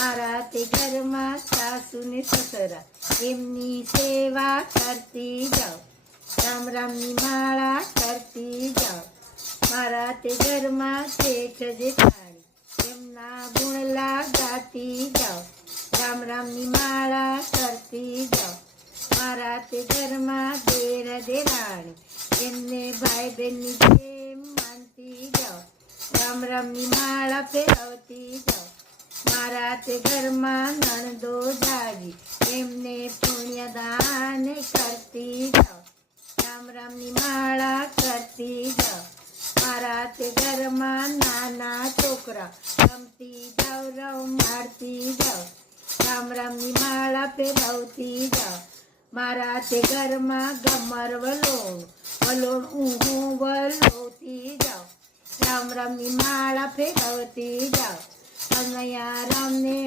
મારા તે ઘરમાં સાસુ ને સસરા એમની સેવા કરતી જાઓ. રામ રામની માળા કરતી જાઓ. મારા તે ઘરમાં શેઠ જેઠાણી એમના ગુણલા ગાતી જાઓ. રામ રામની માળા કરતી જાઓ. મારા તે ઘરમાં દેર દેરાણી એમને ભાઈ બહેનની જેમ માનતી જાઓ. રામ રામની માળા ફેરવતી જાઓ. મારા તે ઘરમાં નણદો જાજી એમને પુણ્યદાન કરતી જાઓ. રામ રામની માળા કરતી જાઓ. મારા તે ઘરમાં નાના છોકરા રમતી જાઓ રમાડતી જાઓ. રામ રામની માળા ફેરવતી જાઓ. મારા તે ઘરમાં ગમર વલોણ વલોણ ઊહું વલોતી જાઓ. રામ રામની માળા ફેરવતી જાઓ. કનૈયા રામને